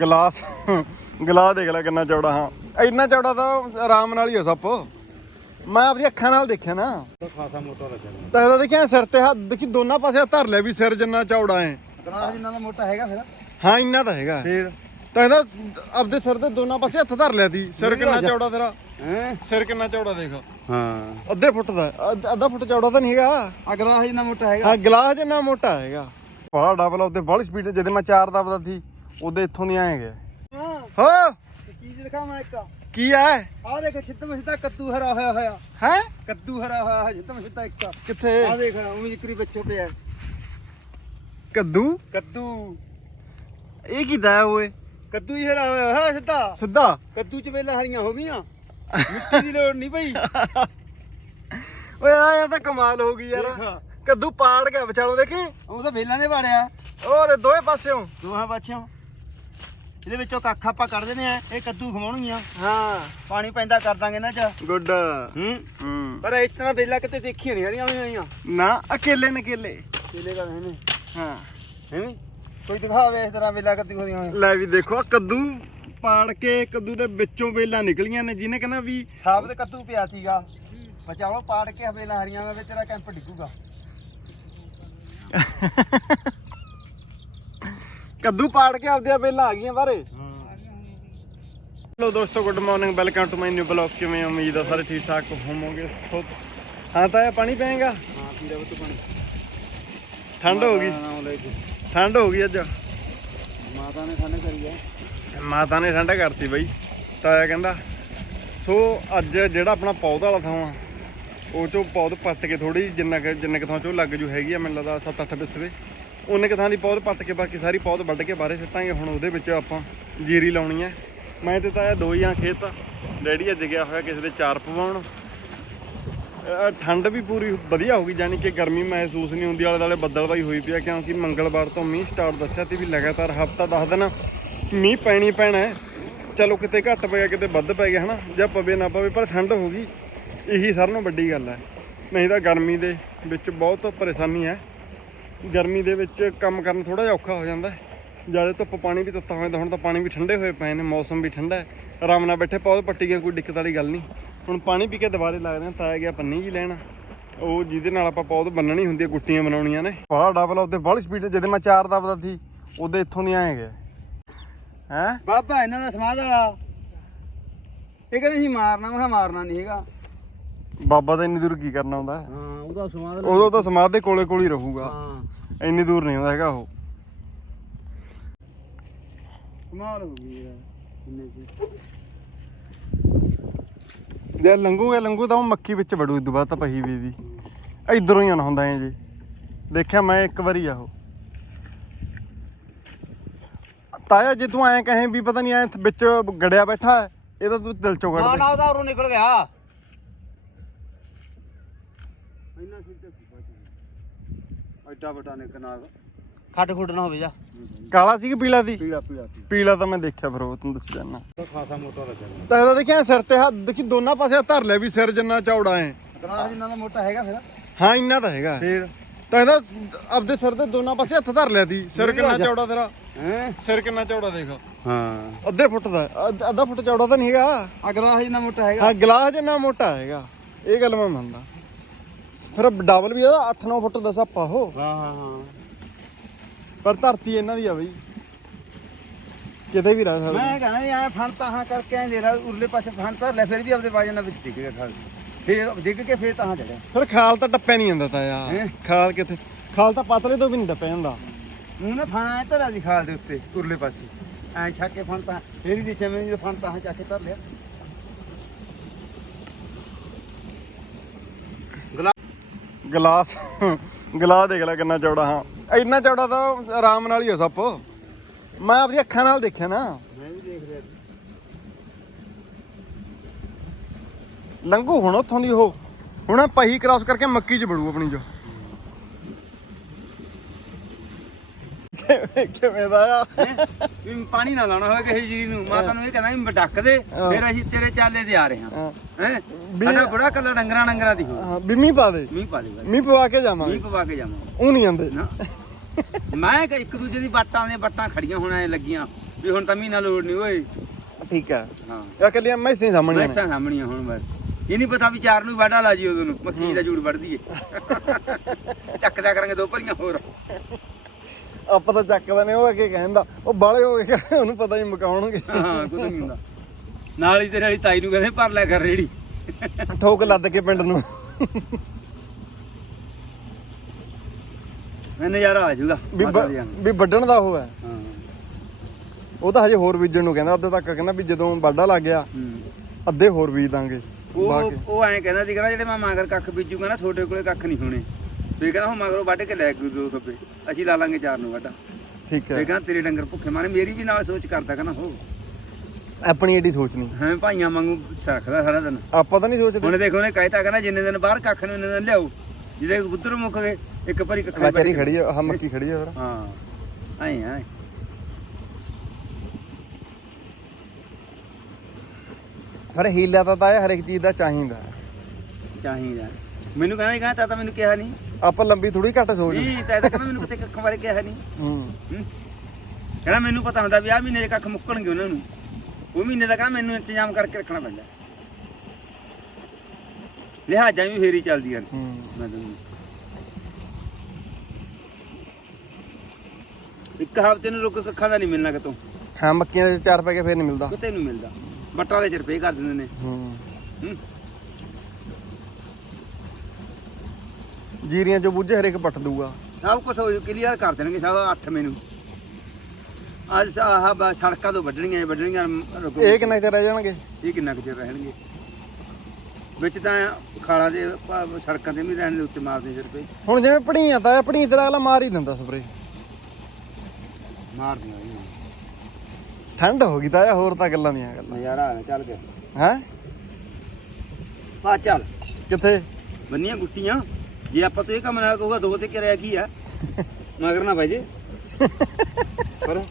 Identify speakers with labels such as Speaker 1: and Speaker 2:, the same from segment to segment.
Speaker 1: Glass glass ਦੇਖ ਲੈ ਕਿੰਨਾ ਚੌੜਾ ਹਾਂ। ਇੰਨਾ ਚੌੜਾ ਤਾਂ ਆਰਾਮ ਨਾਲ ਹੀ ਆ ਸੱਪ। ਮੈਂ ਆਪਣੀ ਅੱਖਾਂ ਨਾਲ ਦੇਖਿਆ ਨਾ। ਖਾਸਾ ਮੋਟਾ ਲੱਗਿਆ ਤਾਂ ਇਹਦਾ ਦੇਖਿਆ ਸਿਰ ਤੇ ਹੱਥ ਦੇਖੀ ਦੋਨਾਂ ਪਾਸੇ ਧਰ ਲਿਆ ਵੀ ਸਿਰ ਜਿੰਨਾ ਚੌੜਾ ਹੈ
Speaker 2: ਗਲਾਸ ਜਿੰਨਾ ਦਾ ਮੋਟਾ ਹੈਗਾ ਫਿਰ।
Speaker 1: ਹਾਂ ਇੰਨਾ ਤਾਂ ਹੈਗਾ। ਫੇਰ? ਤਾਂ ਇਹਦਾ ਆਪਦੇ ਸਿਰ ਤੇ ਦੋਨਾਂ ਪਾਸੇ ਹੱਥ ਧਰ ਲਿਆ ਦੀ। ਸਿਰ ਕਿੰਨਾ ਚੌੜਾ ਤੇਰਾ? ਹੈ? ਸਿਰ ਕਿੰਨਾ ਚੌੜਾ ਦੇਖ। ਹਾਂ। ਅੱਧੇ ਫੁੱਟ ਦਾ ਅੱਧ- ਫੁੱਟ ਚੌੜਾ ਤਾਂ ਨਹੀਂ ਹੈਗਾ।
Speaker 2: ਆ ਗਲਾਸ ਜਿੰਨਾ ਮੋਟਾ ਹੈਗਾ।
Speaker 1: ਹਾਂ ਗਲਾਸ ਜਿੰਨਾ ਮੋਟਾ ਹੈਗਾ। ਬੜਾ ਡਬਲ ਉਹਦੇ ਬੜੀ ਸਪੀਡ ਜਦੋਂ ਮੈਂ ਚਾਰ ਦਬਦਾ ਸੀ। ਉਹਦੇ ਇੱਥੋਂ ਦੀ ਆਏ ਗਿਆ ਹਾਂ। ਹੋ
Speaker 2: ਚੀਜ਼ ਦਿਖਾਵਾਂ ਇੱਕ। ਕੀ ਹੈ ਆ ਦੇਖ ਛਿੱਤਮ ਛਿੱਤਾ ਕੱਦੂ ਹਰਾ ਹੋਇਆ ਹੋਇਆ। ਹੈ? ਕੱਦੂ ਹਰਾ ਹੋਇਆ ਹੈ ਛਿੱਤਮ ਛਿੱਤਾ ਇੱਕ। ਕਿੱਥੇ? ਆ ਦੇਖ ਉਵੇਂ ਜਿਕਰੀ ਬੱਚੋ ਪਿਆ। ਕੱਦੂ? ਕੱਦੂ।
Speaker 1: ਇਹ ਕੀ ਦਾ ਓਏ?
Speaker 2: ਕੱਦੂ ਹੀ ਹਰਾ ਹੋਇਆ ਹੈ ਸਿੱਧਾ। ਸਿੱਧਾ? ਕੱਦੂ ਚ ਵੇਲਾ ਹਰੀਆਂ ਹੋ ਗਈਆਂ। ਮਿੱਟੀ ਦੀ ਲੋੜ ਨਹੀਂ ਪਈ।
Speaker 1: ਓਏ ਆਇਆ ਤਾਂ ਕਮਾਲ ਹੋ ਗਈ ਯਾਰ। ਕੱਦੂ ਪਾੜ ਗਿਆ ਵਿਚਾਲੋ ਦੇਖੀ।
Speaker 2: ਉਹ ਤਾਂ ਵੇਲਾਂ ਨੇ ਵਾੜਿਆ
Speaker 1: ਔਰ ਦੋਵੇਂ ਪਾਸਿਓਂ।
Speaker 2: ਦੋਹਾਂ ਪਾਛੋਂ ਇਹਦੇ ਵਿੱਚੋਂ ਕੱਖ ਆਪਾਂ ਕੱਢ ਦਿੰਦੇ ਆ ਇਹ ਕੱਦੂ ਖਵਾਉਣਗੀਆਂ। ਹਾਂ। ਪਾਣੀ ਪੈਂਦਾ ਕਰ ਦਾਂਗੇ ਇਹਨਾਂ ਚ
Speaker 1: ਗੁੱਡ ਹੂੰ?
Speaker 2: ਹੂੰ। ਪਰ ਇਸ ਤਰ੍ਹਾਂ ਵੇਲਾ ਕਿਤੇ ਦੇਖੀਆਂ ਨਹੀਂ ਹਰੀਆਂ ਹੋਈਆਂ
Speaker 1: ਨਾ ਅਕੇਲੇ ਨੇ ਅਕੇਲੇ।
Speaker 2: ਕੇਲੇ ਦਾ ਨੇ। ਹਾਂ। ਐਵੇਂ ਕੋਈ ਦਿਖਾਵੇ ਇਸ ਤਰ੍ਹਾਂ ਵੇਲਾ ਕੱਦੂ ਹੋਈਆਂ
Speaker 1: ਲੈ ਵੀ ਦੇਖੋ ਕੱਦੂ ਪਾੜ ਕੇ ਕੱਦੂ ਦੇ ਵਿੱਚੋਂ ਵੇਲਾਂ ਨਿਕਲੀਆਂ ਨੇ ਜਿਹਨੇ ਕਹਿੰਦਾ ਵੀ
Speaker 2: ਸਾਬਤ ਕੱਦੂ ਪਿਆ ਸੀਗਾ। ਬਚਾਓ ਪਾੜ ਕੇ ਵੇਲਾ ਹਰੀਆਂ ਵਿੱਚ ਤੇਰਾ ਕੈਂਪ ਡਿੱਗੂਗਾ।
Speaker 1: ਕੱਦੂ ਪਾੜ ਕੇ ਆਪਦੀਆਂ ਵੇਲਾਂ ਆ ਗਈਆਂ ਬਾਰੇ ਹੈਲੋ ਦੋਸਤੋ good morning welcome to my new blog ਕਿਵੇਂ ਹੋ? ਉਮੀਦ ਆ ਸਾਰੇ ਠੀਕ ਠਾਕ ਹੋਵੋਗੇ? ਸੋ ਹਾਂ ਤਾਂ ਇਹ ਪਾਣੀ ਪਏਗਾ?
Speaker 2: ਹਾਂ ਪੀੜਾ ਬਤੂ ਪਾਣੀ।
Speaker 1: ਠੰਡ ਹੋ ਗਈ। ਠੰਡ ਹੋ ਗਈ ਅੱਜ।
Speaker 2: ਮਾਤਾ ਨੇ ਖਾਣੇ ਕਰੀ ਹੈ
Speaker 1: ਮਾਤਾ ਨੇ ਠੰਡਾ ਕਰਤੀ ਬਈ ਤਾਇਆ ਕਹਿੰਦਾ। ਸੋ ਅੱਜ ਜਿਹੜਾ ਆਪਣਾ ਪੌਦ ਵਾਲਾ ਥਾਂ ਆ ਉਹ ਚੋਂ ਪੌਦ ਪੱਟ ਕੇ ਥੋੜੀ ਜਿੰਨਾ ਕੁ ਜਿੰਨੇ ਕੁ ਥਾਂ ਚੋਂ ਲੱਗ ਜੂ ਹੈਗੀ ਆ ਮੈਨੂੰ ਲੱਗਦਾ 7-8 ਬਿਸਵੇ। ਉਹਨੇ ਕੁ ਥਾਂ ਦੀ ਪੌਦ ਪੱਟ ਕੇ ਬਾਕੀ ਸਾਰੀ ਪੌਦ ਵੱਢ ਕੇ ਬਾਹਰੇ ਸਿੱਟਾਂਗੇ, ਹੁਣ ਉਹਦੇ ਵਿੱਚ ਆਪਾਂ ਜੀਰੀ ਲਾਉਣੀ ਹੈ। ਮੈਂ ਤੇ ਇਹ ਦੋ ਹੀ ਆ ਖੇਤ। ਡੈਡੀ ਅੱਜ ਗਿਆ ਹੋਇਆ ਕਿਸੇ ਦੇ ਚਾਰ ਪਵਾਉਣ। ਠੰਡ ਵੀ ਪੂਰੀ ਵਧੀਆ ਹੋ ਗਈ ਯਾਨੀ ਕਿ ਗਰਮੀ ਮਹਿਸੂਸ ਨਹੀਂ ਹੁੰਦੀ, ਆਲੇ ਦੁਆਲੇ ਬੱਦਲਵਾਈ ਹੋਈ ਪਿਆ ਕਿਉਂਕਿ ਮੰਗਲਵਾਰ ਤੋਂ ਮੀਂਹ ਸਟਾਰਟ ਦੱਸਿਆ ਤੇ ਵੀ ਲਗਾਤਾਰ ਹਫਤਾ 10 ਦਿਨ ਮੀਂਹ ਪੈਣੀ ਪੈਣਾ ਚਲੋ ਕਿਤੇ ਘੱਟ ਪੈ ਗਿਆ, ਕਿਤੇ ਵੱਧ ਪੈ ਗਿਆ, ਹਨਾ? ਜਾਂ ਪਵੇ ਨਾ ਪਵੇ, ਪਰ ਠੰਡ ਹੋ ਗਈ। ਇਹੀ ਸਾਰਿਆਂ ਨਾਲੋਂ ਵੱਡੀ ਗੱਲ ਹੈ। ਨਹੀਂ ਤਾਂ ਗਰਮੀ ਦੇ ਵਿੱਚ ਬਹੁਤ ਪਰੇਸ਼ਾਨੀ ਹੈ। ਗਰਮੀ ਦੇ ਵਿੱਚ ਕੰਮ ਕਰਨ ਥੋੜਾ ਜਿਹਾ ਔਖਾ ਹੋ ਜਾਂਦਾ ਜ਼ਿਆਦਾ ਧੁੱਪ ਪਾਣੀ ਵੀ ਤੱਤਾ ਹੋਇਆ ਹੁਣ ਤਾਂ ਪਾਣੀ ਵੀ ਠੰਡੇ ਹੋਏ ਪਏ ਨੇ, ਮੌਸਮ ਵੀ ਠੰਡਾ ਹੈ। ਆਰਾਮ ਨਾਲ ਬੈਠੇ ਪੌਦ ਪੱਟੀ ਗਏ ਕੋਈ ਦਿੱਕਤ ਵਾਲੀ ਗੱਲ ਨਹੀਂ। ਹੁਣ ਪਾਣੀ ਪੀ ਕੇ ਦੁਬਾਰੇ ਲੱਗਦੇ ਆ ਤਾਇਆ ਗਿਆ ਪੰਨੀ ਜੀ ਲੈਣ। ਉਹ ਜਿਹਦੇ ਨਾਲ ਆਪਾਂ ਪੌਦ ਬੰਨਣੀ ਹੁੰਦੀ ਹੈ, ਗੁੱਟੀਆਂ ਬਣਾਉਣੀਆਂ ਨੇ। ਬੜਾ ਡਬਲ ਉਹਦੇ ਬੜੀ ਸਪੀਡ ਜਦੋਂ ਮੈਂ ਚਾਰ ਦਬਦਾ ਸੀ, ਉਹਦੇ ਇੱਥੋਂ ਦੀ ਆਏ ਗਿਆ ਹੈ?
Speaker 2: ਬਾਬਾ, ਇਹਨਾਂ ਦਾ ਸਮਾਧ ਵਾਲਾ। ਇਹ ਕਹਿੰਦੇ ਸੀ ਮਾਰਨਾ, ਮੈਂ ਮਾਰਨਾ ਨਹੀਂ ਹੈਗਾ।
Speaker 1: ਬਾਬਾ ਤਾਂ ਇੰਨੀ ਦੂਰ ਕੀ ਕਰਨਾ ਹੁੰਦਾ? ਹੈ?
Speaker 2: ਹਾਂ ਉਹਦਾ ਸਮਾਧ
Speaker 1: ਉਦੋਂ ਤਾਂ ਸਮਾਧ ਦੇ ਕੋਲੇ ਕੋਲ ਹੀ ਰਹੂਗਾ। ਹਾਂ। ਇੰਨੀ ਦੂਰ ਨਹੀਂ ਹੁੰਦਾ ਹੈਗਾ ਉਹ।
Speaker 2: ਕਮਾਲ ਹੋ ਗਈ ਯਾਰ ਚ।
Speaker 1: ਜੇ ਤਾਂ ਉਹ ਮੱਕੀ ਵਿੱਚ ਵੜੂ ਇਦੋਂ ਬਾਅਦ ਤਾਂ ਪਹੀ ਵੀ ਦੀ। ਇਧਰੋਂ ਹੀ ਆਣਾ ਹੁੰਦਾ ਐ ਜੀ। ਦੇਖਿਆ ਮੈਂ ਇੱਕ ਵਾਰੀ ਆ ਉਹ। ਤਾਇਆ ਜੇ ਤੂੰ ਐਂ ਕਹੇ ਵੀ ਪਤਾ ਨਹੀਂ ਐ ਵਿੱਚ ਗੜਿਆ ਬੈਠਾ ਹੈ ਇਹ ਤਾਂ ਤੂੰ ਦਿਲ ਚੋਂ ਕੱਢ
Speaker 2: ਦੇ। ਉਹਦਾ ਉਰੋਂ ਨਿਕਲ ਗਿਆ। ਇੰਨਾ ਸਿੱਧਾ ਐਡਾ ਵੱਡਾ ਨੇ ਕਨਾਲ ਖੱਟ ਖੁੱਟ ਨਾ ਹੋਵੇ ਜਾ।
Speaker 1: ਕਾਲਾ ਸੀ ਕਿ ਪੀਲਾ ਸੀ? ਪੀੜਾ ਪੀੜਾ ਪੀਲਾ। ਤਾਂ ਮੈਂ ਦੇਖਿਆ ਫਿਰ ਉਹ ਤੈਨੂੰ ਦੱਸ ਜਾਣਾ ਤਾਂ ਖਾਸਾ ਮੋਟਾ ਲੱਗਿਆ ਤਾਂ ਇਹਦਾ ਦੇਖਿਆ ਸਿਰ ਤੇ ਹੱਥ ਦੇਖੀ ਦੋਨਾਂ ਪਾਸੇ ਹੱਥ ਧਰ ਲਿਆ ਵੀ ਸਿਰ ਜਿੰਨਾ ਚੌੜਾ ਹੈ
Speaker 2: ਗਲਾਸ ਜਿੰਨਾ ਦਾ ਮੋਟਾ ਹੈਗਾ ਫਿਰ।
Speaker 1: ਹਾਂ ਇੰਨਾ ਤਾਂ ਹੈਗਾ। ਫੇਰ? ਤਾਂ ਇਹਦਾ ਆਪਦੇ ਸਿਰ ਤੇ ਦੋਨਾਂ ਪਾਸੇ ਹੱਥ ਧਰ ਲਿਆ ਦੀ। ਸਿਰ ਕਿੰਨਾ ਚੌੜਾ ਤੇਰਾ? ਹੈ? ਸਿਰ ਕਿੰਨਾ ਚੌੜਾ ਦੇਖ। ਹਾਂ। ਅੱਧੇ ਫੁੱਟ ਦਾ। ਅੱਧ- ਅੱਧਾ ਫੁੱਟ ਚੌੜਾ ਤਾਂ ਨਹੀਂ ਹੈਗਾ।
Speaker 2: ਆ ਗਲਾਸ ਜਿੰਨਾ ਮੋਟਾ ਹੈਗਾ।
Speaker 1: ਹਾਂ ਗਲਾਸ ਜਿੰਨਾ ਮੋਟਾ ਹੈਗਾ। ਇਹ ਗੱਲ ਮੈਂ ਮੰਨਦਾ। ਫਿਰ ਡਬਲ ਵੀ ਇਹਦਾ 8-9 ਫੁੱਟ ਦਾ ਸੱਪਾ ਉਹ।
Speaker 2: ਹਾਂ ਹਾਂ ਹਾਂ।
Speaker 1: ਪਰ ਧਰਤੀ ਇਹਨਾਂ ਦੀ ਆ ਬਈ। ਕਿਤੇ ਵੀ ਰਹਿ ਸਕਦਾ।
Speaker 2: ਮੈਂ ਕਹਿੰਦਾ ਵੀ ਐ ਫਣਤਾ ਹਾਂ ਕਰਕੇ ਐ ਦੇ ਲਾ ਉਰਲੇ ਪਾਸੇ ਫਣਤਾ ਲੈ ਫਿਰ ਵੀ ਆਪਦੇ ਵਾਜਨ ਨਾਲ ਵਿੱਚ ਡਿੱਗ ਗਿਆ ਖਾਲ। ਫੇਰ ਡਿੱਗ ਕੇ ਫੇਰ ਤਾਂ ਚੜਿਆ।
Speaker 1: ਫਿਰ ਖਾਲ ਤਾਂ ਟੱਪਿਆ ਨਹੀਂ ਜਾਂਦਾ ਤਾਂ ਹੈਂ? ਯਾਰ ਖਾਲ ਕਿੱਥੇ? ਖਾਲ ਤਾਂ ਪਤਲੇ ਤੋਂ ਵੀ ਨਹੀਂ ਟੱਪਿਆ ਜਾਂਦਾ।
Speaker 2: ਉਹਨੇ ਫਣਾ ਐ ਧਰਿਆ ਦੀ ਖਾਲ ਦੇ ਉੱਤੇ ਉਰਲੇ ਪਾਸੇ। ਐ ਛੱਕ ਕੇ ਫਣਤਾ ਫੇਰ ਹੀ ਦਿਸ਼ਾ ਮੈਂ ਜਦੋਂ ਫਣਤਾ ਹਾਂ ਚੱਕ ਕੇ ਧਰ ਲਿਆ।
Speaker 1: ਗਲਾਸ ਗਲਾਸ ਦੇਖ ਲੈ ਕਿੰਨਾ ਚੌੜਾ, ਹਾਂ। ਇੰਨਾ ਚੌੜਾ ਤਾਂ ਆਰਾਮ ਨਾਲ ਹੀ ਆ ਸੱਪ। ਮੈਂ ਆਪਣੀ ਅੱਖਾਂ ਨਾਲ ਦੇਖਿਆ ਨਾ। ਮੈਂ ਵੀ ਦੇਖ ਰਿਹਾ ਲੰਘੂ ਹੁਣ ਉੱਥੋਂ ਦੀ ਉਹ। ਹੁਣ ਪਹੀ ਕ੍ਰਾਸ ਕਰਕੇ ਮੱਕੀ 'ਚ ਬੜੂ ਆਪਣੀ ਜੋ। ਕਿਵੇਂ ਕਿਵੇਂ ਦਾ ਆ?
Speaker 2: ਵੀ ਪਾਣੀ ਨਾ ਲਾਉਣਾ ਹੋਵੇ ਕਿਸੇ ਜੀਰੀ ਨੂੰ। ਮਾਤਾ ਨੂੰ ਇਹ ਕਹਿੰਦਾ ਵੀ ਡੱਕ ਦੇ। ਫਿਰ ਅਸੀਂ ਤੇਰੇ ਚਾਲੇ ਤੇ ਆ ਰਹੇ ਹਾਂ। ਹਾਂ, ਸਾਡਾ ਬੜਾ ਕੱਲਾ ਡੰਗਰਾਂ ਡੰਗਰਾਂ ਦੀ ਹੋ
Speaker 1: ਪਾ ਦੇ। ਮੀਂਹ ਪਾ ਦੇਗਾ ਮੀਂਹ ਪਵਾ ਕੇ ਜਾਵਾਂਗੇ।
Speaker 2: ਮੀਂਹ ਪਵਾ ਕੇ ਜਾਵਾਂਗੇ। ਉਹ ਨਹੀਂ ਆਂਦੇ ਮੈਂ ਕਿ ਇੱਕ ਦੂਜੇ ਦੀ ਬਾਟਾਂ ਦੀਆਂ ਬੱਟਾਂ ਖੜੀਆਂ ਹੋਣ ਐ ਲੱਗੀਆਂ। ਵੀ ਹੁਣ ਤਾਂ ਮਹੀਨਾ ਲੋੜ ਨਹੀਂ ਓਏ।
Speaker 1: ਠੀਕ ਹੈ ਹਾਂ। ਆ ਕੱਲੀਆਂ ਮੈਸਾਂ ਹੀ ਸਾਹਮਣੇ
Speaker 2: ਮੈਸਾਂ ਸਾਹਮਣੀਆਂ ਹੁਣ ਬਸ। ਇਹ ਨਹੀਂ ਪਤਾ ਵੀ ਚਾਰ ਨੂੰ ਵਾਢਾ ਲਾ ਜੀ ਉਦੋਂ ਨੂੰ। ਮੱਕੀ ਦਾ ਜੂੜ ਵੜਦੀ ਏ। ਚੱਕਦਾ ਕਰਾਂਗੇ ਦੋ ਭਰੀਆਂ ਹੋਰ।
Speaker 1: ਆਪਾਂ ਤਾਂ ਚੱਕਦੇ ਨੇ ਉਹ ਅੱਗੇ ਕਹਿੰਦਾ ਉਹ ਬਾਲੇ ਹੋ ਗਏ ਉਹਨੂੰ ਪਤਾ ਹੀ ਮਕਾਉਣਗੇ।
Speaker 2: ਹਾਂ ਕੁਝ ਨਹੀਂ ਹੁੰਦਾ। ਨਾਲ ਹੀ ਤੇਰੇ ਵਾਲੀ ਤਾਈ ਨੂੰ ਕਹਿੰਦੇ ਭਰ ਲਿਆ ਕਰ ਰੇੜੀ।
Speaker 1: ਠੋਕ ਲੱਦ ਕੇ ਪਿੰਡ ਨੂੰ।
Speaker 2: ਮੈਂ ਨਜ਼ਾਰਾ ਆ ਜਾਊਗਾ
Speaker 1: ਵੀ ਬ-। ਵੀ ਵੱਢਣ ਦਾ ਉਹ ਹੈ। ਹਾਂ। ਉਹ ਤਾਂ ਹਜੇ ਹੋਰ ਬੀਜਣ ਨੂੰ ਕਹਿੰਦਾ ਅੱਧੇ ਤੱਕ ਕਹਿੰਦਾ ਵੀ ਜਦੋਂ ਵਾਢਾ ਲੱਗ ਗਿਆ ਹੂੰ। ਅੱਧੇ ਹੋਰ ਬੀਜ ਦਾਂਗੇ
Speaker 2: ਉਹ ਕੇ ਉਹ ਐਂ ਕਹਿੰਦਾ ਸੀ ਕਹਿੰਦਾ ਜਿਹੜੇ ਮੈਂ ਮਗਰ ਕੱਖ ਬੀਜੂਗਾ ਨਾ ਛੋਟੇ ਕੋਲੇ ਕੱਖ ਨਹੀਂ ਹੋਣੇ। ਤੇ ਕਹਿੰਦਾ ਉਹ ਮਗਰੋਂ ਵੱਢ ਕੇ ਲੈ ਕੇ ਦੋ ਖੱਬੇ ਅਸੀਂ ਲਾ ਲਾਂਗੇ ਚਾਰ ਨੂੰ ਵੱਢਾ। ਠੀਕ ਤੇ ਹੈ ਕਹਿੰਦਾ ਤੇਰੇ ਡੰਗਰ ਭੁੱਖੇ ਮਾਰੇ। ਮੇਰੀ ਵੀ ਨਾਲ ਸੋਚ ਕਰਦਾ ਕਹਿੰਦਾ ਹੋ।
Speaker 1: ਆਪਣੀ ਏਡੀ ਸੋਚ ਨਹੀਂ।
Speaker 2: ਹਾਂ ਭਾਈਆਂ ਵਾਂਗੂ ਰੱਖਦਾ ਸਾਰਾ ਦਿਨ।
Speaker 1: ਆਪਾਂ ਤਾਂ ਨਹੀਂ ਸੋਚਦੇ।
Speaker 2: ਹੁਣ ਦੇਖੋ ਉਹਨੇ ਕਹਿਤਾ ਕਹਿੰਦਾ ਜਿੰਨੇ ਦਿਨ ਬਾਹਰ ਕੱਖ ਨੂੰ ਇੰਨੇ ਦਿਨ ਲਿਆਓ। ਜਿਹਦੇ ਕਬੂਤਰ ਮੁੱਕ ਗਏ ਇੱਕ ਭਰੀ
Speaker 1: ਕੱਖਾਂ ਵਿਚਾਰੀ ਖੜੀ ਆ ਆਹ ਮੱਕੀ ਖੜੀ ਆ ਫਿਰ
Speaker 2: ਹਾਂ ਐਂ ਐਂ
Speaker 1: ਪਰ ਹੀਲਾ ਤਾਂ ਤਾਂ ਇਹ ਹਰੇਕ ਚੀਜ਼ ਦਾ ਚਾਹੀਦਾ।
Speaker 2: ਚਾਹੀਦਾ। ਮੈਨੂੰ ਕਹਿੰਦਾ ਕਹਿੰਦਾ ਤਾਂ ਮੈਨੂੰ ਕਿਹਾ ਨਹੀਂ
Speaker 1: ਆਪਾਂ ਲੰਬੀ ਥੋੜੀ ਘੱਟ ਸੋਚ
Speaker 2: ਨਹੀਂ ਤਾਂ ਇਹਦਾ ਕਹਿੰਦਾ ਮੈਨੂੰ ਕਿਤੇ ਕੱਖ ਬਾਰੇ ਕਿਹਾ ਨਹੀਂ। ਹੂੰ। ਹੂੰ। ਕਹਿੰਦਾ ਮੈਨੂੰ ਪਤਾ ਹੁੰਦਾ ਵੀ ਆਹ ਮਹੀਨੇ 'ਚ ਕੱਖ ਮੁੱਕਣਗੇ ਉਹਨਾਂ ਨੂੰ। ਉਹ ਮਹੀਨੇ ਦਾ ਕਹਿੰਦਾ ਮੈਨੂੰ ਇੰਤਜ਼ਾਮ ਕਰਕੇ ਰੱਖਣਾ ਪੈਂਦਾ। ਲਿਹਾਜ਼ਾਂ ਵੀ ਫੇਰੀ ਚੱਲਦੀਆਂ ਨੇ। ਹੂੰ। ਮੈਂ ਤੈਨੂੰ ਇੱਕ ਹਫ਼ਤੇ ਨੂੰ ਰੁਕ ਕੱਖਾਂ ਦਾ ਨਹੀਂ ਮਿਲਣਾ ਕਿਤੋਂ।
Speaker 1: ਹਾਂ ਮੱਕੀਆਂ ਦੇ ਚਾਰ ਪੈ ਕੇ ਫੇਰ ਨਹੀਂ ਮਿਲਦਾ।
Speaker 2: ਕਿਤੇ ਨਹੀਂ ਮਿਲਦਾ। ਬੱਟਾਂ ਦੇ ਸਿਰ ਪੇ ਕਰ ਦਿੰਦੇ ਨੇ। ਹੂੰ। ਹੂੰ।
Speaker 1: ਜੀਰੀਆਂ ਚੋਂ ਬੁੱਝੇ ਹਰੇਕ ਪੱਟ ਦੂਗਾ
Speaker 2: ਸਭ ਕੁਝ ਹੋ ਕਲੀਅਰ ਕਰ ਦੇਣਗੇ ਸਭ 8 ਮੈਨੂੰ। ਅੱਜ ਆਹ ਬ- ਸੜਕਾਂ ਤੋਂ ਵੱਢਣੀਆਂ ਇਹ ਵੱਢਣੀਆਂ
Speaker 1: ਰੁਕੋ। ਇਹ ਕਿੰਨਾ ਚਿਰ ਰਹਿ ਜਾਣਗੇ?
Speaker 2: ਇਹ ਕਿੰਨਾ ਕੁ ਚਿਰ ਰਹਿਣਗੇ? ਵਿੱਚ ਤਾਂ ਖਾਲਾਂ ਦੇ ਪ- ਸੜਕਾਂ ਤੇ ਵੀ ਰਹਿਣ ਦੇ ਉੱਤੇ ਮਾਰਦੇ ਸਿਰ ਪੇ
Speaker 1: ਹੁਣ ਜਿਵੇਂ ਪੜੀਆਂ ਤਾਂ ਪੜੀ ਤੇ ਅਗਲਾ ਮਾਰ ਹੀ ਦਿੰਦਾ ਸਪਰੇ ਮਾਰਦੀਆਂ ਜੀ। ਠੰਡ ਹੋ ਗਈ ਤਾਂ ਇਹ ਹੋਰ ਤਾਂ ਗੱਲਾਂ ਨਹੀਂ
Speaker 2: ਗੱਲਾਂ। ਨਜ਼ਾਰਾ ਆ ਚੱਲ ਕੇ ਹੈ? ਆ ਚੱਲ। ਕਿੱਥੇ? ਬੰਨੀਆਂ ਗੁੱਟੀਆਂ। ਜੇ ਆਪਾਂ ਤੋਂ ਇਹ ਕੰਮ ਨਾ ਕਹੂਗਾ ਦੋ ਤੇ ਕਿਰਿਆ ਕੀ ਆ? ਮਗਰ ਨਾ ਭਾਈ ਜੇ ਪਰ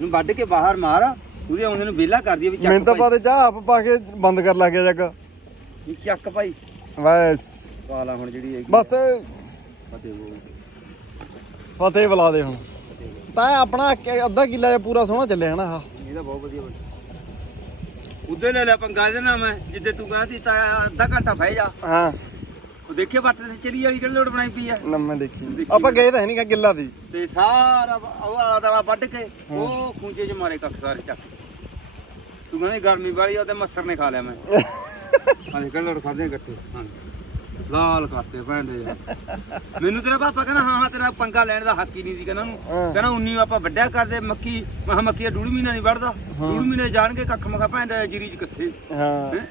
Speaker 2: ਨੂੰ ਵੱਢ ਕੇ ਬਾਹਰ ਮਾਰ ਉਹਦੇ ਆਉਂਦੇ ਨੂੰ ਵਿਹਲਾ ਕਰ ਦਈਏ
Speaker 1: ਵੀ ਮੈਨੂੰ ਚੱਕ ਤਾਂ ਭਾਈ। ਪਤਾ ਚਾਹ ਆਪ ਪਾ ਕੇ ਬੰਦ ਕਰ ਲੱਗ ਗਿਆ ਜੱਗ।
Speaker 2: ਵੀ ਚੱਕ ਭਾਈ। ਬਸ। ਪਾਲਾ ਹੁਣ ਜਿਹੜੀ
Speaker 1: ਹੈਗੀ ਬਸ। ਫਤਿਹ ਬੋਲ। ਫਤਿਹ ਬੁਲਾ ਦੇ ਹੁਣ। ਤਾਂ ਇਹ ਆਪਣਾ ਅੱਧਾ ਕਿੱਲਾ ਜਿਹਾ ਪੂਰਾ ਸੋਹਣਾ ਚੱਲਿਆ ਨਾ ਆਹ।
Speaker 2: ਬਹੁਤ ਵਧੀਆ ਬਣ ਉਦੋਂ ਲੈ ਲਿਆ ਪੰਗਾ ਇਹਦੇ ਨਾਲ ਮੈਂ ਜਿੱਦੇ ਤੂੰ ਕਹਿੰਦੀ ਤਾਂ ਅੱਧਾ ਘੰਟਾ ਬਹਿ ਜਾ। ਹਾਂ। ਉਹ ਦੇਖਿਆ ਬੱਟ ਤੇ ਚਲੀ ਵਾਲੀ ਕਿਹੜੀ ਲੋੜ ਬਣਾਈ ਪਈ ਆ?
Speaker 1: ਨੰਮੇ ਦੇਖੀ ਦੇਖੀ ਆਪਾਂ ਗਏ ਤਾਂ ਹੈ ਨਹੀਂ ਗਿੱਲਾ ਦੀ।
Speaker 2: ਤੇ ਸਾਰਾ ਉਹ ਆਲਾ ਦਾਲਾ ਵੱਢ ਕੇ ਉਹ ਖੂੰਜੇ 'ਚ ਮਾਰੇ ਕੱਖ ਸਾਰੇ ਚੱਕ। ਤੂੰ ਕਹਿੰਦੀ ਗਰਮੀ ਵਾਲੀ ਆ ਤੇ ਮੱਛਰ ਨੇ ਖਾ ਲਿਆ ਮੈਂ। ਹਾਂ ਕਿਹੜੇ ਲੋੜ ਖਾਦੇ ਗੱਤੇ। ਹਾਂ। ਲਾਲ ਕਰਤੇ ਭੈਂਦੇ ਮੈਨੂੰ ਤੇਰਾ ਪਾਪਾ ਕਹਿੰਦਾ ਹਾਂ ਹਾਂ ਤੇਰਾ ਪੰਗਾ ਲੈਣ ਦਾ ਹੱਕ ਹੀ ਨਹੀਂ ਸੀ ਕਹਿੰਦਾ ਉਹਨੂੰ। ਹਾਂ। ਕਹਿੰਦਾ ਉਨੀ ਆਪਾਂ ਵੱਡਿਆ ਕਰਦੇ ਮੱਕੀ ਮੈਂ ਕਿਹਾ ਮੱਕੀ ਦਾ ਡੂੜ ਮਹੀਨਾ ਨਹੀਂ ਵੱਢਦਾ। ਡੂੜ ਮਹੀਨੇ ਜਾਣਗੇ ਕੱਖ ਮਖਾ ਭੈਂਦਾ ਜੀਰੀ 'ਚ ਕਿੱਥੇ। ਹਾਂ। ਹੈਂ?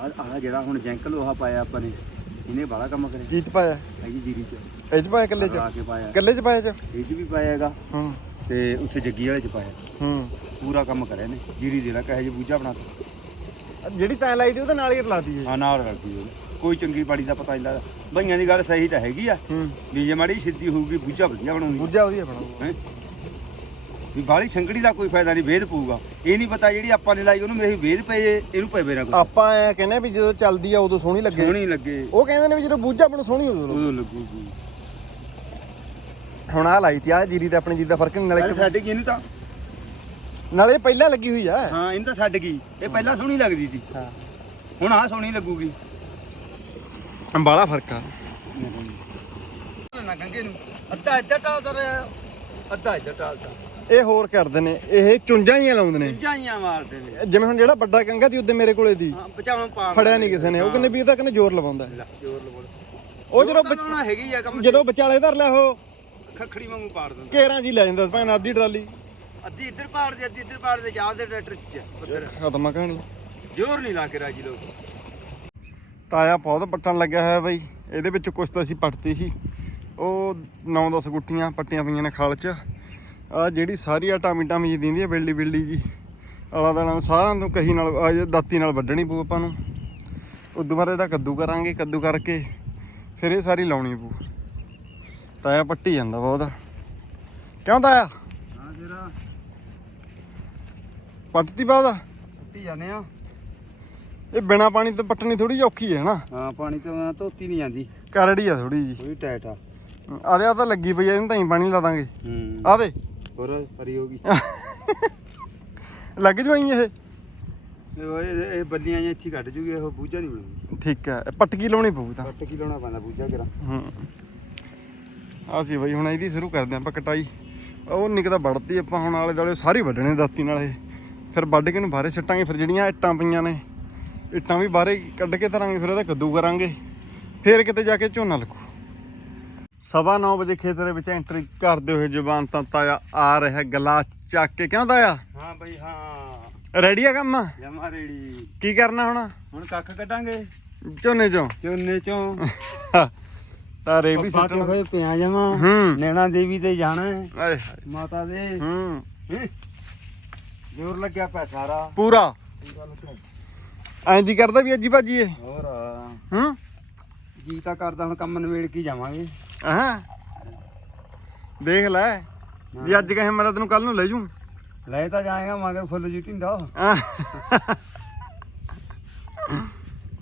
Speaker 2: ਆ ਆ ਜਿਹੜਾ ਹੁਣ ਜੈਂਕਲ ਲੋਹਾ ਪਾਇਆ ਆਪਾਂ ਨੇ ਇਹਨੇ ਬਾਲਾ ਕੰਮ ਕਰਿਆ। ਕੀ ਚ ਪਾਇਆ? ਹੈਗੀ ਜੀਰੀ ਚ। ਇਹ ਚ ਪਾਇਆ ਕੱਲੇ ਲਾ ਚ ਕੇ ਪਾਇਆ।
Speaker 1: ਕੱਲੇ ਚ ਪਾਇਆ ਚ?
Speaker 2: ਇਹ ਚ ਵੀ ਪਾਇਆ ਹੈਗਾ। ਹੂੰ। ਤੇ ਉੱਥੇ ਜੱਗੀ ਵਾਲੇ ਚ ਪਾਇਆ। ਹੂੰ। ਪੂਰਾ ਕੰਮ ਕਰਿਆ ਨੇ ਜੀਰੀ ਦੇ ਲਾ ਕਹੇ ਜੇ ਬੂਝਾ ਬਣਾਤਾ
Speaker 1: ਜਿਹੜੀ ਤੈਂ ਲਾਈ ਦੀ ਉਹਦੇ ਨਾਲ ਹੀ ਰਲਾਤੀ
Speaker 2: ਹੈ ਹਾਂ ਨਾਲ ਰਲਦੀ ਉਹਦੇ। ਕੋਈ ਚੰਗੀ ਬਾੜੀ ਦਾ ਪਤਾ ਨਹੀਂ ਲੱਗਦਾ। ਬਈਆਂ ਦੀ ਗੱਲ ਸਹੀ ਤਾਂ ਹੈਗੀ ਆ। ਹੂੰ। ਵੀ ਜੇ ਮਾੜੀ ਸਿੱਧੀ ਹੋਊਗੀ ਬੂਝਾ ਵਧੀਆ
Speaker 1: ਬਣਾਉਂਦੀ ਬੁੱਝਾ ਵਧੀਆ ਬਣਾਊਗਾ। ਹੈਂ?
Speaker 2: ਵੀ ਬਾਲੀ ਸੰਗੜੀ ਦਾ ਕੋਈ ਫਾਇਦਾ ਨਹੀਂ ਵੇਦ ਪਊਗਾ। ਇਹ ਨਹੀਂ ਪਤਾ ਜਿਹੜੀ ਆਪਾਂ ਨੇ ਲਾਈ ਉਹਨੂੰ ਮੇਰੀ ਵੇਦ ਪਏ ਇਹਨੂੰ ਪਵੇ ਨਾ
Speaker 1: ਕੋਈ ਆਪਾਂ ਐ ਕਹਿੰਦੇ ਆ ਵੀ ਜਦੋਂ ਚੱਲਦੀ ਆ ਉਦੋਂ ਸੋਹਣੀ ਲੱਗੇ।
Speaker 2: ਸੋਹਣੀ ਲੱਗੇ।
Speaker 1: ਉਹ ਕਹਿੰਦੇ ਨੇ ਵੀ ਜਦੋਂ ਬੁੱਝਾ ਬਣੂ ਸੋਹਣੀ ਉਦੋਂ
Speaker 2: ਉਦੋਂ ਲੱਗੂਗੀ।
Speaker 1: ਹੁਣ ਆ ਲਾਈ ਤੀ ਆ ਜੀਰੀ ਤੇ ਆਪਣੀ ਜੀਰੀ ਦਾ ਫ਼ਰਕ
Speaker 2: ਨਹੀਂ ਨਾਲੇ ਨਾਲੇ ਛੱਡ ਗਈ ਇਹਨੂੰ ਤਾਂ?
Speaker 1: ਨਾਲੇ ਇਹ ਪਹਿਲਾਂ ਲੱਗੀ ਹੋਈ ਆ।
Speaker 2: ਹਾਂ ਇਹਨੂੰ ਤਾਂ ਛੱਡ ਗਈ। ਇਹ ਪਹਿਲਾਂ ਸੋਹਣੀ ਲੱਗਦੀ ਸੀ। ਹਾਂ। ਹੁਣ ਆਹ ਸੋਹਣੀ ਲੱਗੂਗੀ।
Speaker 1: ਬਾਲਾ ਫ਼ਰਕ ਆ।
Speaker 2: ਨਾ ਗੰਗੇ ਨੂੰ। ਅੱਧਾ ਇੱਧਰ ਟਾਲਦਾ ਰਿਹਾ। ਅੱਧਾ ਇੱਧਰ ਟਾਲਦਾ
Speaker 1: ਇਹ ਹੋਰ ਕਰਦੇ ਨੇ। ਇਹ ਚੁੰਝਾਂ ਹੀ ਲਾਉਂਦੇ ਨੇ।
Speaker 2: ਜਾਈਆਂ ਮਾਰਦੇ
Speaker 1: ਨੇ। ਜਿਵੇਂ ਹੁਣ ਜਿਹੜਾ ਵੱਡਾ ਕੰਗਾ ਸੀ ਉਹਦੇ ਮੇਰੇ ਕੋਲੇ ਦੀ। ਹਾਂ ਬਚਾਉਣ ਪਾ ਫੜਿਆ ਨਹੀਂ ਕਿਸੇ ਨੇ। ਉਹ ਕਹਿੰਦੇ ਵੀ ਇਹ ਤਾਂ ਕਹਿੰਦੇ ਜ਼ੋਰ ਲਵਾਉਂਦਾ ਹੈ। ਲੈ, ਜ਼ੋਰ ਲਵਾਉਣ ਉਹ ਜਦੋਂ ਵਿਚ- ਬਚਾਉਣਾ ਹੈਗੀ ਆ ਕੰਮ ਜਦੋਂ ਵਿਚਾਲੇ ਧਰ ਲਿਆ ਉਹ।
Speaker 2: ਖਖੜੀ ਵਾਂਗੂ ਪਾੜ
Speaker 1: ਦਿੰਦਾ। ਕੇਰਾਂ ਜੀ ਲੈ ਜਾਂਦਾ ਭਾਵੇਂ ਅੱਧੀ ਟਰਾਲੀ।
Speaker 2: ਅੱਧੀ ਇੱਧਰ ਪਾੜ ਦੇ ਅੱਧੀ ਇੱਧਰ ਪਾੜ ਦੇ ਜਾਂਦੇ ਟਰੈਕਟਰ ਚ
Speaker 1: ਪੱਥਰ ਖਤਮ ਆ ਕਹਾਣੀ।
Speaker 2: ਜ਼ੋਰ ਨਹੀਂ ਲਾ ਕੇ ਰਾਜੀ ਲੋਕ।
Speaker 1: ਤਾਇਆ ਬਹੁਤ ਪੱਟਣ ਲੱਗਿਆ ਹੋਇਆ ਬਈ। ਇਹਦੇ ਵਿੱਚ ਕੁਛ ਤਾਂ ਅਸੀਂ ਪੱਟਤੀ ਸੀ। ਉਹ 9-10 ਗੁੱਟੀਆਂ ਪੱਟੀਆਂ ਪਈਆਂ ਨੇ ਖਾਲ 'ਚ। ਆ ਜਿਹੜੀ ਸਾਰੀ ਆ ਟਾਮੀ ਟਾਮੀ ਜੀ ਦਿੰਦੀ ਆ ਬਿਲਡੀ ਬਿਲਡੀ ਜੀ। ਆਲਾ ਦਾਲਾ ਸਾਰਿਆਂ ਨੂੰ ਕਹੀ ਨਾਲ ਆ ਜੇ ਦਾਤੀ ਨਾਲ ਵੱਢਣੀ ਪਊ ਆਪਾਂ ਨੂੰ। ਉਦੋਂ ਬਾਅਦ ਇਹਦਾ ਕੱਦੂ ਕਰਾਂਗੇ ਕੱਦੂ ਕਰਕੇ ਫਿਰ ਇਹ ਸਾਰੀ ਲਾਉਣੀ ਪਊ। ਤਾਇਆ ਪੱਟੀ ਜਾਂਦਾ ਬਹੁਤ। ਕਿਉਂ ਤਾਇਆ?
Speaker 2: ਹਾਂ ਤੇਰਾ ਪੱਟਤੀ ਬਾਅਦ? ਪੱਟੀ ਜਾਂਦੇ ਆ।
Speaker 1: ਇਹ ਬਿਨਾ ਪਾਣੀ ਤੋਂ ਪੱਟਣੀ ਥੋੜੀ ਔਖੀ ਹੈ ਨਾ।
Speaker 2: ਹਾਂ ਪਾਣੀ ਤੋਂ ਨਾ ਧੋਤੀ ਨਹੀਂ ਜਾਂਦੀ।
Speaker 1: ਕਰੜੀ ਆ ਥੋੜੀ ਜੀ
Speaker 2: ਕੋਈ ਟਾਈਟ ਆ।
Speaker 1: ਆਦੇ ਆ ਤਾਂ ਲੱਗੀ ਪਈ ਆ ਇਹਨੂੰ ਤਾਂ ਹੀ ਪਾਣੀ ਲਾ ਦਾਂਗੇ। ਹੂੰ। ਆ ਦੇ।
Speaker 2: ਹੋਰ ਹਰੀ ਹੋ ਗਈ।
Speaker 1: ਲੱਗ ਜੂ ਆਈ ਇਹ?
Speaker 2: ਇਹ ਉਹ ਬੱਲੀਆਂ ਜਿਹੀਆਂ ਇੱਥੇ ਕੱਢ ਜੂਗੀ ਇਹ ਬੂਝਾ ਨਹੀਂ
Speaker 1: ਬਣੂਗੀ। ਠੀਕ ਹੈ ਪਟਕੀ ਲਾਉਣੀ ਪਊ
Speaker 2: ਤਾਂ? ਕੱਟ ਕੀ ਲਾਉਣਾ ਪੈਂਦਾ ਬੂਝਾ ਕਿਰਾ ਹੂੰ।
Speaker 1: ਆ ਸੀ ਬਈ ਹੁਣ ਇਹਦੀ ਸ਼ੁਰੂ ਕਰਦੇ ਆਪਾਂ ਕਟਾਈ। ਉਹ ਨਿੱਕ ਤਾਂ ਵੜਤੀ ਆਪਾਂ ਹੁਣ ਆਲੇ ਦੁਆਲੇ ਸਾਰੀ ਵੱਢਣੇ ਦਾਤੀ ਨਾਲ ਇਹ। ਫਿਰ ਵੱਢ ਕੇ ਨੂੰ ਬਾਹਰੇ ਸਿੱਟਾਂਗੇ ਫਿਰ ਜਿਹੜੀਆਂ ਇੱਟਾਂ ਪਈਆਂ ਨੇ ਇੱਟਾਂ ਵੀ ਬਾਹਰੇ ਕੱਢ ਕੇ ਧਰਾਂਗੇ ਫਿਰ ਇਹਦਾ ਕੱਦੂ ਕਰਾਂਗੇ ਫਿਰ ਕਿਤੇ ਜਾ ਕੇ ਝੋਨਾ ਲੱਗੂ। ਸਵਾ 9 ਵਜੇ ਖੇਤ ਦੇ ਵਿੱਚ ਐਂਟਰੀ ਕਰਦੇ ਹੋਏ ਜਵਾਨ ਤਾਂ ਤਾਇਆ ਆ ਰਿਹਾ ਗਲਾ ਚੱਕ ਕੇ ਕਿਉਂ ਤਾਇਆ?
Speaker 2: ਹਾਂ ਬਈ ਹਾਂ।
Speaker 1: ਰੈਡੀ ਆ ਕੰਮ?
Speaker 2: ਜਮਾ ਰੇੜੀ
Speaker 1: ਕੀ ਕਰਨਾ ਹੁਣ?
Speaker 2: ਹੁਣ ਕੱਖ ਕੱਢਾਂਗੇ। ਝੋਨੇ ਚੋਂ? ਚੋਨੇ ਚੋਂ। ਤਾਂ ਰੇ ਵੀ ਸਿੱਟਣਾ। ਹੋਏ ਪਿਆ ਹੂੰ। ਨੈਣਾ ਦੇਵੀ ਤੇ ਜਾਣਾ ਹੈ ਮਾਤਾ ਦੇ। ਹੂੰ। ਹੈਂ। ਜ਼ੋਰ ਲੱਗਿਆ ਪਿਆ ਸਾਰਾ।
Speaker 1: ਪੂਰਾ? ਐਂ ਦੀ ਕਰਦਾ ਵੀ ਅੱਜੀ ਭਾਜੀ ਇਹ?
Speaker 2: ਹੋਰ ਹੂੰ? ਜੀ ਤਾਂ ਕਰਦਾ ਹੁਣ ਕੰਮ ਨਵੇੜ ਕੇ ਜਾਵਾਂਗੇ।
Speaker 1: ਹਾਂ ਦੇਖ ਲੈ ਵੀ ਅੱਜ ਕਹੇ ਮੈਂ ਤਾਂ ਤੈਨੂੰ ਕੱਲ ਨੂੰ ਲੈ ਜੂ।
Speaker 2: ਲੈ ਤਾਂ ਜਾਏਗਾ ਮਗਰ ਫੁੱਲ ਜੀ ਢਿੰਡਾ।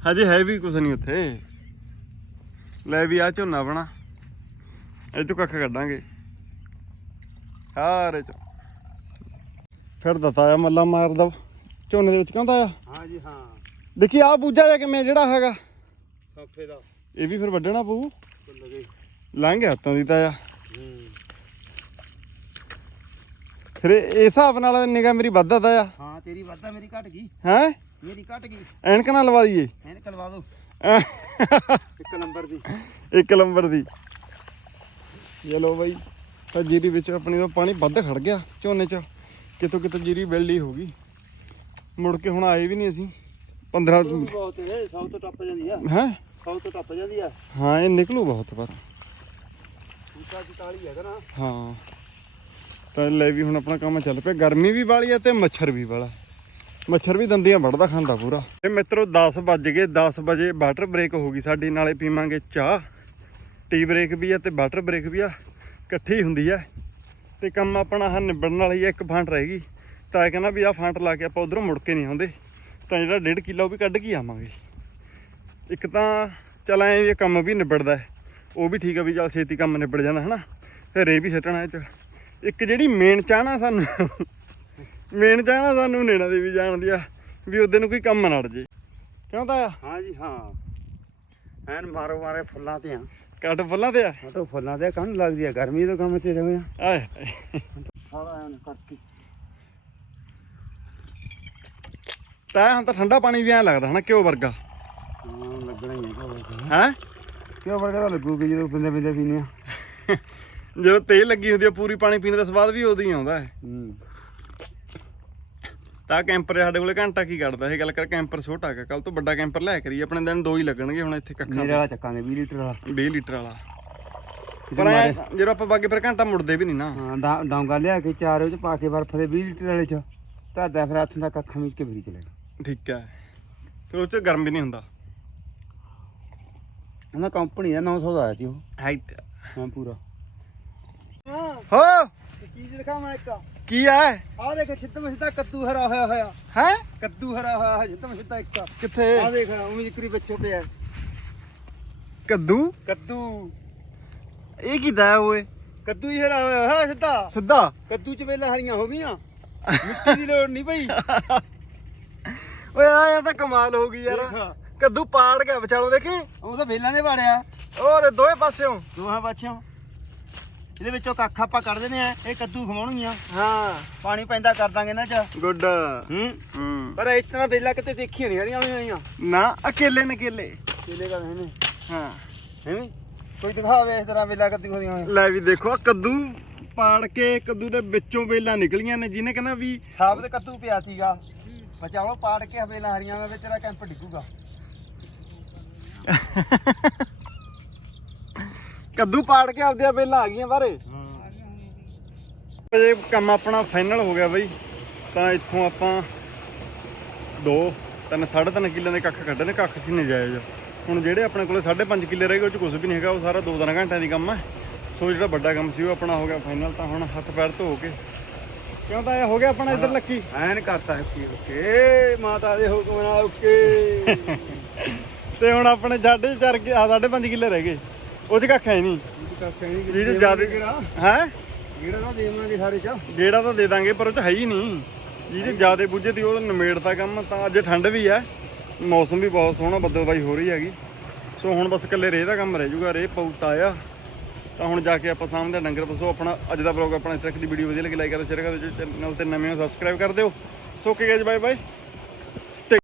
Speaker 1: ਹਜੇ ਹੈ ਵੀ ਕੁਛ ਨਹੀਂ ਉੱਥੇ। ਲੈ ਵੀ ਆ ਝੋਨਾ ਬਣਾ। ਇਹ ਚੋਂ ਕੱਖ ਕੱਢਾਂਗੇ। ਸਾਰੇ ਚੋਂ। ਫਿਰ ਦਤਾਇਆ ਮੱਲਾ ਮਾਰਦਾ ਝੋਨੇ ਦੇ ਵਿੱਚ ਕਹਿੰਦਾ ਆ।
Speaker 2: ਹਾਂ ਜੀ ਹਾਂ।
Speaker 1: ਦੇਖੀ ਆ ਬੂਝਾ ਜਾ ਕਿਵੇਂ ਜਿਹੜਾ ਹੈਗਾ। ਸਾਫੇ ਦਾ। ਇਹ ਵੀ ਫਿਰ ਵੱਢਣਾ ਪਊ। ਲੰਘ ਗਿਆ ਹੱਥਾਂ ਦੀ ਤਾਂ ਆ। ਫਿਰ ਇਹ ਇਸ ਹਿਸਾਬ ਨਾਲ ਨਿਗਾ ਮੇਰੀ ਵੱਧਦਾ ਤਾਂ ਆ।
Speaker 2: ਹਾਂ ਤੇਰੀ ਵਾਧਾ ਮੇਰੀ ਘਟ ਗਈ। ਹੈ? ਮੇਰੀ ਘਟ ਗਈ।
Speaker 1: ਐਨਕ ਨਾਲ ਲਵਾ ਦਈਏ।
Speaker 2: ਐਨ ਕਲਵਾ ਦੋ। ਇੱਕ ਨੰਬਰ ਦੀ।
Speaker 1: ਇੱਕ ਨੰਬਰ ਦੀ। ਚਲੋ ਬਾਈ ਤਾਂ ਜੀਰੀ ਵਿੱਚ ਆਪਣੀ ਤੋਂ ਪਾਣੀ ਵੱਧ ਖੜ ਗਿਆ ਝੋਨੇ 'ਚ। ਕਿਤੋਂ ਕਿਤੋਂ ਜੀਰੀ ਬਿਲਡੀ ਹੋ ਗਈ ਮੁੜ ਕੇ ਹੁਣ ਆਏ ਵੀ ਨਹੀਂ ਅਸੀਂ। 15
Speaker 2: ਬਹੁਤ ਹੈ ਸੌ ਤੋਂ ਟੱਪ ਜਾਂਦੀ ਆ। ਹੈ? ਸੌ ਤੋਂ ਟੱਪ ਜਾਂਦੀ ਆ।
Speaker 1: ਹਾਂ ਇਹ ਨਿਕਲੂ ਬਹੁਤ ਪਰ।
Speaker 2: ਉੱਚਾ 44 ਹੈਗਾ ਨਾ।
Speaker 1: ਹਾਂ। ਤਾਂ ਲੈ ਵੀ ਹੁਣ ਆਪਣਾ ਕੰਮ ਚੱਲ ਪਿਆ। ਗਰਮੀ ਵੀ ਵਾਲੀ ਆ ਤੇ ਮੱਛਰ ਵੀ ਵਾਲਾ। ਮੱਛਰ ਵੀ ਦੰਦੀਆਂ ਵੜਦਾ ਖਾਂਦਾ ਪੂਰਾ। ਤੇ ਮਿੱਤਰੋ 10 ਵੱਜ ਗਏ। 10 ਵਜੇ ਵਾਟਰ ਬ੍ਰੇਕ ਹੋ ਗਈ ਸਾਡੀ। ਨਾਲੇ ਪੀਵਾਂਗੇ ਚਾਹ। ਟੀ ਬ੍ਰੇਕ ਵੀ ਆ ਤੇ ਵਾਟਰ ਬ੍ਰੇਕ ਵੀ ਆ। ਇਕੱਠੀ ਹੁੰਦੀ ਆ। ਤੇ ਕੰਮ ਆਪਣਾ ਹਾਂ ਨਿਬੜਨ ਵਾਲੀ ਹੈ ਇੱਕ ਫਾਂਟ ਰਹਿ ਗਈ। ਤਾਂ ਇਹ ਕਹਿੰਦਾ ਵੀ ਆਹ ਫਾਂਟ ਲਾ ਕੇ ਆਪਾਂ ਉਧਰੋਂ ਮੁੜ ਕੇ ਨਹੀਂ ਆਉਂਦੇ। ਤਾਂ ਜਿਹੜਾ 1.5 ਕਿੱਲਾ ਉਹ ਵੀ ਕੱਢ ਕੇ ਆਵਾਂਗੇ। ਇੱਕ ਤਾਂ ਚੱਲ ਐਂ ਵੀ ਇਹ ਕੰਮ ਵੀ ਨਿਬੜਦਾ ਉਹ ਵੀ ਠੀਕ ਆ ਵੀ ਚੱਲ ਛੇਤੀ ਕੰਮ ਨਿਬੜ ਜਾਂਦਾ, ਹਨਾ? ਫਿਰ ਰੇ ਵੀ ਸੱਟਣਾ ਇਹ ਚ। ਇੱਕ ਜਿਹੜੀ ਮੇਨ ਚਾਹਣਾ ਸਾਨੂੰ ਮੇਨ ਚਾਹਣਾ ਸਾਨੂੰ ਨੇੜਾ ਦੇ ਵੀ ਜਾਣ ਦੀ ਆ, ਵੀ ਉਹਦੇ ਨੂੰ ਕੋਈ ਕੰਮ ਨਾ ਅੜ ਜੇ। ਕਿਉਂ ਤਾਂ
Speaker 2: ਹਾਂ ਜੀ, ਹਾਂ। ਐਨ ਮਾਰੋ ਮਾਰੇ ਫੁੱਲਾਂ ਤੇ ਆ।
Speaker 1: ਕੱਟ ਫੁੱਲਾਂ ਤੇ ਆ?
Speaker 2: ਤਾਂ ਫੁੱਲਾਂ ਤੇ ਕੰਨ ਲੱਗਦੀ ਆ ਗਰਮੀ ਤੋਂ ਕੰਮ ਤੇ ਰਹੇ ਆ। ਆਏ। ਸਾਰਾ ਐਨ
Speaker 1: ਤਾਂ ਹੁਣ ਤਾਂ ਠੰਡਾ ਪਾਣੀ ਵੀ ਐਂ ਲੱਗਦਾ ਹਨਾ ਘਿਓ ਵਰਗਾ।
Speaker 2: ਹਾਂ ਲੱਗਣਾ ਹੀ
Speaker 1: ਹੈ ਹੈ?
Speaker 2: ਕਿਉਂ ਵਰਗਾ ਤਾਂ ਲੱਗੂਗੀ ਜਦੋਂ ਬੰਦੇ ਬੰਦੇ ਪੀਨੇ ਆ।
Speaker 1: ਜਦੋਂ ਤੇਲ ਲੱਗੀ ਹੁੰਦੀ ਆ ਪੂਰੀ ਪਾਣੀ ਪੀਣ ਦਾ ਸਵਾਦ ਵੀ ਉਦੋਂ ਹੀ ਆਉਂਦਾ ਹੈ। ਹੂੰ। ਤਾਂ ਕੈਂਪਰ ਸਾਡੇ ਕੋਲੇ ਘੰਟਾ ਕੀ ਕੱਢਦਾ ਇਹ ਗੱਲ ਕਰ ਕੈਂਪਰ ਛੋਟਾ ਹੈਗਾ ਕੱਲ ਤੋਂ ਵੱਡਾ ਕੈਂਪਰ ਲੈ ਕਰੀ ਆਪਣੇ ਦਿਨ ਦੋ ਹੀ ਲੱਗਣਗੇ
Speaker 2: ਹੁਣ ਇੱਥੇ ਕੱਖਾਂ ਮੇਰੇ ਵਾਲਾ ਚੱਕਾਂਗੇ 20 ਲੀਟਰ ਵਾਲਾ।
Speaker 1: 20 ਲੀਟਰ ਵਾਲਾ। ਪਰ ਐਂ ਜਦੋਂ ਆਪਾਂ ਬਾਗੇ ਫਿਰ ਘੰਟਾ ਮੁੜਦੇ ਵੀ ਨਹੀਂ ਨਾ।
Speaker 2: ਹਾਂ ਡੋਂਗਾ ਲਿਆ ਕੇ ਚਾਰ ਉਹ ਚ ਪਾ ਕੇ ਬਰਫ ਦੇ 20 ਲੀਟਰ ਵਾਲੇ ਚ ਧਰਦਾ ਫਿਰ ਹੱਥ ਦਾ ਕੱਖਾਂ ਵਿੱਚ ਕੇ ਫਰੀ ਚਲੇ
Speaker 1: ਠੀਕ ਹੈ ਫਿਰ ਉਹ ਚ ਗਰਮ ਵੀ ਨਹੀਂ ਹੁੰਦਾ।
Speaker 2: ਉਹਨਾਂ ਕੰਪਨੀ ਦਾ 900 ਦਾ ਆਇਆ ਸੀ ਉਹ। ਹੈ ਹਾਂ ਪੂਰਾ। ਹੋ! ਚੀਜ਼ ਦਿਖਾਵਾਂ ਇੱਕ। ਕੀ ਹੈ ਆਹ ਦੇਖ ਸਿੱਧਮ ਸਿੱਧਾ ਕੱਦੂ ਹਰਾ ਹੋਇਆ ਹੋਇਆ। ਹੈ? ਕੱਦੂ ਹਰਾ ਹੋਇਆ ਹੈ ਸਿੱਧਮ ਸਿੱਧਾ ਇੱਕ। ਕਿੱਥੇ? ਆਹ ਦੇਖ ਉਵੇਂ ਜਿਕਰੀ ਬੱਚੋ ਪਿਆ। ਕੱਦੂ? ਕੱਦੂ।
Speaker 1: ਇਹ ਕੀਦਾ ਹੈ ਓਏ?
Speaker 2: ਕੱਦੂ ਹੀ ਹਰਾ ਹੋਇਆ ਹੋਇਆ ਸਿੱਧਾ। ਸਿੱਧਾ? ਕੱਦੂ ਚ ਵੇਲਾ ਹਰੀਆਂ ਹੋ ਗਈਆਂ। ਮਿੱਟੀ ਦੀ ਲੋੜ ਨਹੀਂ ਪਈ।
Speaker 1: ਓਏ ਆ ਯਾਰ ਤਾਂ ਕਮਾਲ ਹੋ ਗਈ ਯਾਰ। ਕੱਦੂ ਪਾੜ ਗਿਆ ਵਿਚਾਲੋ ਦੇਖੀ।
Speaker 2: ਉਹ ਤਾਂ ਵੇਲਾਂ ਨੇ ਵਾੜਿਆ
Speaker 1: ਔਰ ਦੋਵੇਂ ਪਾਸਿਓਂ?
Speaker 2: ਦੋਹਾਂ ਪਾਸਿਓਂ। ਇਹਦੇ ਵਿੱਚੋਂ ਕੱਖ ਆਪਾਂ ਕੱਢ ਦਿੰਦੇ ਆ ਇਹ ਕੱਦੂ ਖਵਾਉਣਗੀਆਂ। ਹਾਂ। ਪਾਣੀ ਪੈਂਦਾ ਕਰ ਦਾਂਗੇ ਇਹਨਾਂ ਚ।
Speaker 1: ਗੁੱਡ ਹੂੰ?
Speaker 2: ਹੂੰ। ਪਰ ਇਸ ਤਰ੍ਹਾਂ ਵੇਲਾ ਕਿਤੇ ਦੇਖੀਆਂ ਨਹੀਂ ਹਰੀਆਂ ਹੋਈਆਂ।
Speaker 1: ਨਾ ਅਕੇਲੇ ਨੇ ਕੇਲੇ
Speaker 2: ਕੇਲੇ ਦਾ ਨੇ। ਹਾਂ। ਐਵੇਂ ਕੋਈ ਦਿਖਾਵੇ ਇਸ ਤਰ੍ਹਾਂ ਵੇਲਾ ਕੱਦੂ ਹੋਈਆਂ
Speaker 1: ਹੋਈਆਂ। ਲੈ ਵੀ ਦੇਖੋ ਕੱਦੂ ਪਾੜ ਕੇ ਕੱਦੂ ਦੇ ਵਿੱਚੋਂ ਵੇਲਾਂ ਨਿਕਲੀਆਂ ਨੇ ਜਿਹਨੇ ਕਹਿੰਦਾ ਵੀ
Speaker 2: ਸਾਬਤ ਕੱਦੂ ਪਿਆ ਸੀਗਾ। ਬਚਾਓ ਪਾੜ ਕੇ ਹਵੇਲਾਂ ਹਰੀਆਂ ਵਿੱਚ ਤੇਰਾ ਕੈਂਪ ਡਿੱਗੂਗਾ।
Speaker 1: ਕੱਦੂ ਪਾੜ ਕੇ ਆਪਦੀਆਂ ਵੇਲਾਂ ਆ ਗਈਆਂ ਬਾਰੇ ਇਹ ਕੰਮ ਆਪਣਾ ਫਾਈਨਲ ਹੋ ਗਿਆ ਬਈ ਤਾਂ ਇੱਥੋਂ ਆਪਾਂ 2 3 3.5 ਕਿੱਲੇ ਦੇ ਕੱਖ ਕੱਢੇ ਨੇ ਕੱਖ ਸੀ ਨਜਾਇਜ਼। ਹੁਣ ਜਿਹੜੇ ਆਪਣੇ ਕੋਲੇ 5.5 ਕਿੱਲੇ ਰਹਿ ਗਏ ਉਹ ਚ ਕੁਝ ਵੀ ਨਹੀਂ ਹੈਗਾ ਉਹ ਸਾਰਾ 2-3 ਘੰਟਿਆਂ ਦੀ ਕੰਮ ਹੈ ਸੋ ਜਿਹੜਾ ਵੱਡਾ ਕੰਮ ਸੀ ਉਹ ਆਪਣਾ ਹੋ ਗਿਆ ਫਾਈਨਲ ਤਾਂ ਹੁਣ ਹੱਥ ਪੈਰ ਧੋ ਕੇ। ਕਿਉਂ ਤਾਂ ਇਹ ਹੋ ਗਿਆ ਆਪਣਾ ਇੱਧਰ ਲੱਕੀ? ਐਨ ਕਰਤਾ ਓਕੇ ਓਕੇ। ਮਾਤਾ ਦੇ ਹੁਕਮ ਨਾਲ ਓਕੇ। ਤੇ ਹੁਣ ਆਪਣੇ ਸਾਢੇ ਚਾਰ ਕਿ ਆ ਸਾਢੇ ਪੰਜ ਕਿੱਲੇ ਰਹਿ ਗਏ। ਉਹ ਚ ਕੱਖ ਹੈ ਨਹੀਂ। ਜਿਹਦੇ ਜ਼ਿਆਦਾ ਹੈ?
Speaker 2: ਜਿਹੜਾ ਨਾ ਦੇਵਾਂਗੇ ਸਾਰੇ ਚ
Speaker 1: ਗੇੜਾ ਤਾਂ ਦੇ ਦਾਂਗੇ, ਪਰ ਉਹ ਚ ਹੈ ਹੀ ਨਹੀਂ। ਜਿਹਦੇ ਜ਼ਿਆਦੇ ਬੁੱਝੇ ਤੀ ਉਹ ਨਿਮੇੜਤਾ ਕੰਮ, ਤਾਂ ਅੱਜ ਠੰਡ ਵੀ ਹੈ। ਮੌਸਮ ਵੀ ਬਹੁਤ ਸੋਹਣਾ, ਬੱਦਲਬਾਈ ਹੋ ਰਹੀ ਹੈਗੀ। ਸੋ ਹੁਣ ਬਸ ਇਕੱਲੇ ਰੇਹ ਦਾ ਕੰਮ ਰਹਿ ਜੂਗਾ, ਰੇਹ ਪਊਤਾ ਆਇਆ ਤਾਂ ਹੁਣ ਜਾ ਕੇ ਆਪਾਂ ਸਾਹਮਣੇ ਡੰਗਰ ਦੱਸੋ ਆਪਣਾ, ਅੱਜ ਦਾ ਵਲੌਗ ਆਪਣਾ ਇਸ ਤੱਕ ਦੀ ਵੀਡੀਓ ਵਧੀਆ ਲੱਗੀ ਲਾਈਕ ਕਰੋ ਸ਼ੇਅਰ ਕਰੋ ਚੈਨਲ ਤੇ ਨਵੇਂ ਹੋ ਸਬਸਕ੍ਰਾਈਬ ਕਰ ਦਿਓ। So okay guys bye bye